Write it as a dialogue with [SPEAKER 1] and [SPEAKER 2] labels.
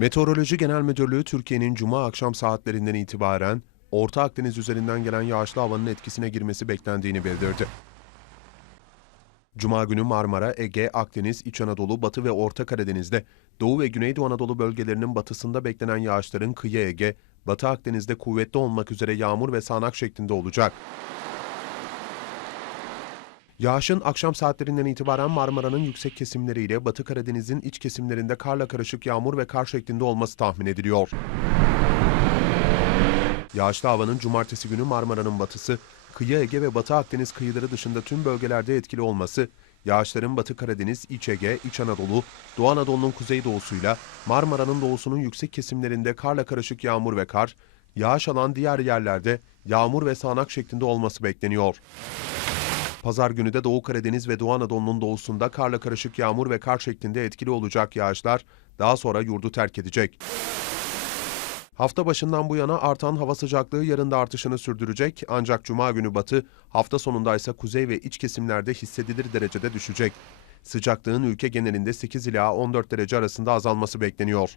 [SPEAKER 1] Meteoroloji Genel Müdürlüğü Türkiye'nin cuma akşam saatlerinden itibaren Orta Akdeniz üzerinden gelen yağışlı havanın etkisine girmesi beklendiğini bildirdi. Cuma günü Marmara, Ege, Akdeniz, İç Anadolu, Batı ve Orta Karadeniz'de, Doğu ve Güneydoğu Anadolu bölgelerinin batısında beklenen yağışların kıyı Ege, Batı Akdeniz'de kuvvetli olmak üzere yağmur ve sağanak şeklinde olacak. Yağışın akşam saatlerinden itibaren Marmara'nın yüksek kesimleriyle Batı Karadeniz'in iç kesimlerinde karla karışık yağmur ve kar şeklinde olması tahmin ediliyor. Yağışlı havanın cumartesi günü Marmara'nın batısı, kıyı Ege ve Batı Akdeniz kıyıları dışında tüm bölgelerde etkili olması, yağışların Batı Karadeniz, İç Ege, İç Anadolu, Doğu Anadolu'nun kuzeydoğusuyla Marmara'nın doğusunun yüksek kesimlerinde karla karışık yağmur ve kar, yağış alan diğer yerlerde yağmur ve sağanak şeklinde olması bekleniyor. Pazar günü de Doğu Karadeniz ve Doğu Anadolu'nun doğusunda karla karışık yağmur ve kar şeklinde etkili olacak yağışlar daha sonra yurdu terk edecek. Hafta başından bu yana artan hava sıcaklığı yarın da artışını sürdürecek ancak cuma günü batı, hafta sonunda ise kuzey ve iç kesimlerde hissedilir derecede düşecek. Sıcaklığın ülke genelinde 8 ila 14 derece arasında azalması bekleniyor.